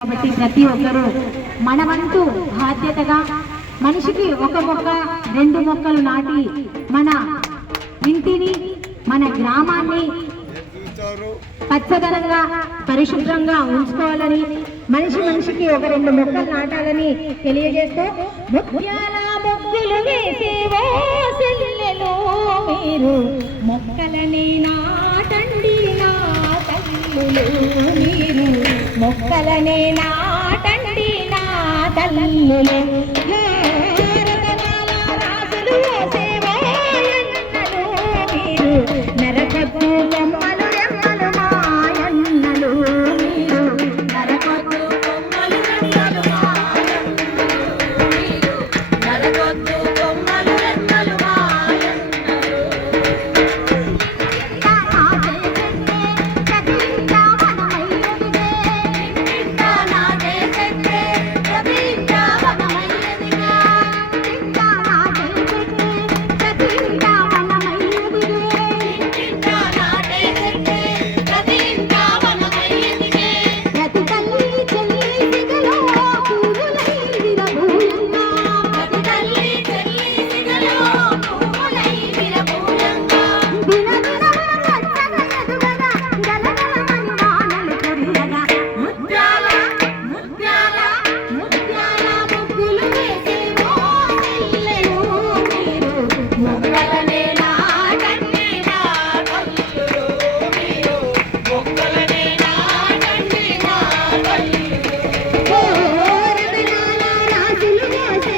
కాబట్టి ప్రతి ఒక్కరూ మన వంతు బాధ్యతగా మనిషికి ఒక మొక్క రెండు మొక్కలు నాటి మన ఇంటిని మన గ్రామాన్ని పచ్చదనంగా పరిశుభ్రంగా ఉంచుకోవాలని మనిషి మనిషికి ఒక రెండు మొక్కలు నాటాలని తెలియజేస్తూ మొక్కలు మొక్కలని నాటండి నా తల్లులు మొక్కలనే నాటండి నా తల్లులే. Hey,